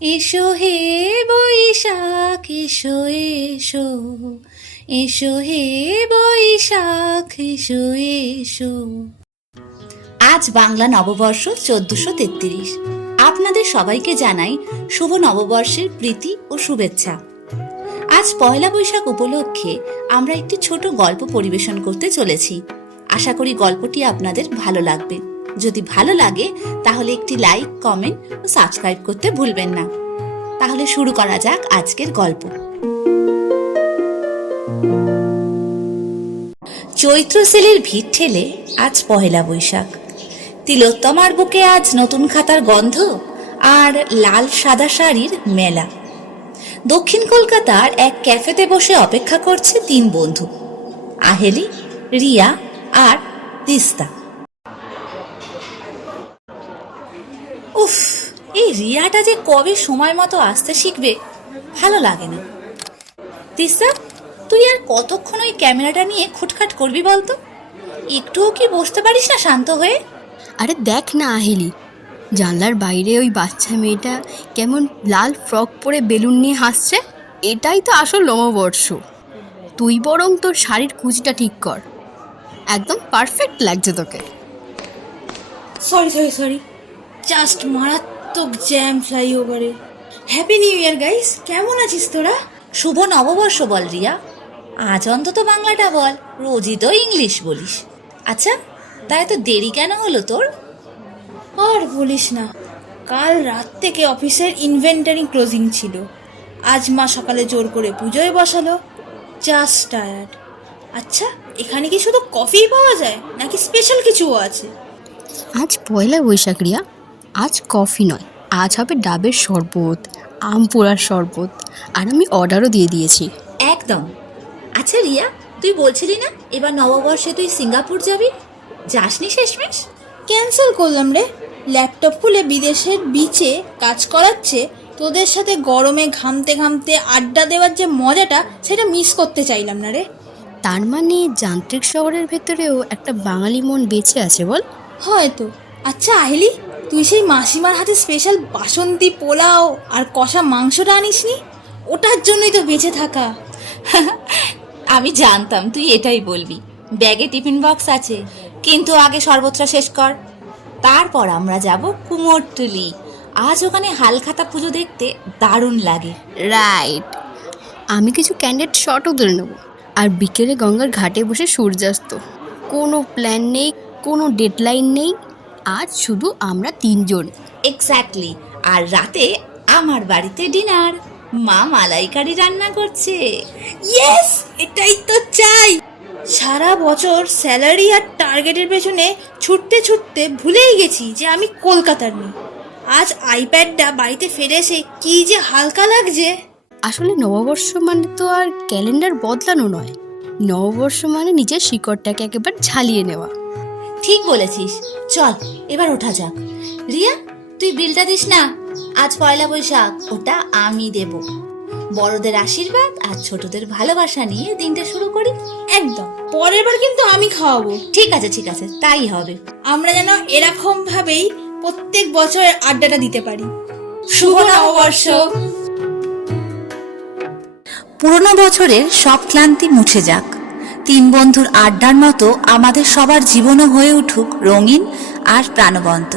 এসো হে বৈশাখ এসো এসো, এসো হে বৈশাখ এসো এসো। আজ বাংলা নববর্ষ 1433। আপনাদের সবাইকে জানাই শুভ নববর্ষের প্রীতি ও শুভেচ্ছা। আজ পয়লা বৈশাখ উপলক্ষে আমরা একটি ছোট গল্প পরিবেশন করতে চলেছি। আশা করি গল্পটি আপনাদের ভালো লাগবে। যদি ভালো লাগে তাহলে একটি লাইক, কমেন্ট ও সাবস্ক্রাইব করতে ভুলবেন না। তাহলে শুরু করা যাক আজকের গল্প। চৈত্র সেলের ভিড় ঠেলে আজ পহেলা বৈশাখ। তিলোত্তমার বুকে আজ নতুন খাতার গন্ধ আর লাল সাদা শাড়ির মেলা। দক্ষিণ কলকাতার এক ক্যাফেতে বসে অপেক্ষা করছে তিন বন্ধু, আহেলি, রিয়া আর তিস্তা। উফ, এই রিয়াটা যে কবে সময় মতো আসতে শিখবে ভালো লাগে না। তিস্তা, তুই আর কতক্ষণ ওই ক্যামেরাটা নিয়ে খুটখাট করবি বলতো? একটুও কি বসতে পারিস না শান্ত হয়ে? আরে দেখ না আহেলি, জানলার বাইরে ওই বাচ্চা মেয়েটা কেমন লাল ফ্রক পরে বেলুন নিয়ে হাসছে। এটাই তো আসল নববর্ষ। তুই বরং তোর শাড়ির কুচিটা ঠিক কর, একদম পারফেক্ট লাগছে তোকে। সরি, জাস্ট মারাত্মক জ্যাম ফ্লাইওভারে। হ্যাপি নিউ ইয়ার গাইস, কেমন আছিস তোরা? শুভ নববর্ষ বল রিয়া, আজ অন্তত বাংলাটা বল, রোজই তো ইংলিশ বলিস। আচ্ছা, তাই এত দেরি কেন হলো তোর? আর বলিস না, কাল রাত থেকে অফিসের ইনভেন্টারি ক্লোজিং ছিল। আজ মা সকালে জোর করে পুজোয় বসালো। Just tired. আচ্ছা, এখানে কি শুধু কফিই পাওয়া যায় নাকি স্পেশাল কিছুও আছে? আজ পয়লা বৈশাখ রিয়া, আজ কফি নয়, আজ হবে ডাবের শরবত, আম পোড়ার শরবত, আর আমি অর্ডারও দিয়ে দিয়েছি। একদম। আচ্ছা রিয়া, তুই বলছিলি না এবার নববর্ষে তুই সিঙ্গাপুর যাবি, যাসনি শেষমেশ? ক্যান্সেল করলাম রে। ল্যাপটপ খুলে বিদেশের বিচে কাজ করাচ্ছে, তোদের সাথে গরমে ঘামতে ঘামতে আড্ডা দেওয়ার যে মজাটা, সেটা মিস করতে চাইলাম না রে। তার মানে যান্ত্রিক শহরের ভেতরেও একটা বাঙালি মন বেঁচে আছে বল? হয়তো। আচ্ছা আহেলি, তুই সেই মাসিমার হাতে স্পেশাল বাসন্তী পোলাও আর কষা মাংসটা আনিসনি? ওটার জন্যই তো বেঁচে থাকা। আমি জানতাম তুই এটাই বলবি। ব্যাগে টিফিন বক্স আছে, কিন্তু আগে শরবতটা শেষ কর, তারপর আমরা যাব কুমোরটুলি। আজ ওখানে হালখাতা পুজো দেখতে দারুণ লাগে। রাইট, আমি কিছু ক্যান্ডিড শটও তুলে নেবো, আর বিকেলে গঙ্গার ঘাটে বসে সূর্যাস্ত। কোনো প্ল্যান নেই, কোনো ডেডলাইন নেই, আজ শুধু আমরা তিনজন। এক্স্যাক্টলি। আর রাতে আমার বাড়িতে ডিনার, মা মালাইকারি রান্না করছে। ইয়েস, এটাই তো চাই। সারা বছর স্যালারি আর টার্গেটের পেছনে ছুটতে ছুটতে ভুলেই গেছি যে আমি কলকাতার মেয়ে। আজ আইপ্যাডটা বাড়িতে ফিরে এসে কি যে হালকা লাগছে। আসলে নববর্ষ মানে তো আর ক্যালেন্ডার বদলানো নয়, নববর্ষ মানে নিজের শিকড়টাকে একেবারে ঝালিয়ে নেওয়া। ঠিক বলেছিস। চল এবার ওঠা যাক। রিয়া, তুই বিলটা দিস না, আজ পয়লা বৈশাখ, ওটা আমি দেব। বড়দের আশীর্বাদ আর ছোটদের ভালোবাসা নিয়ে দিনটা শুরু করি। একদম, পরের বার কিন্তু আমি খাওয়াবো। ঠিক আছে, তাই হবে। আমরা যেন এরকম ভাবেই প্রত্যেক বছর আড্ডাটা দিতে পারি। শুভ নববর্ষ। পুরনো বছরের সব ক্লান্তি মুছে যাক। তিন বন্ধুর আড্ডার মতো আমাদের সবার জীবনও হয়ে উঠুক রঙিন আর প্রাণবন্ত।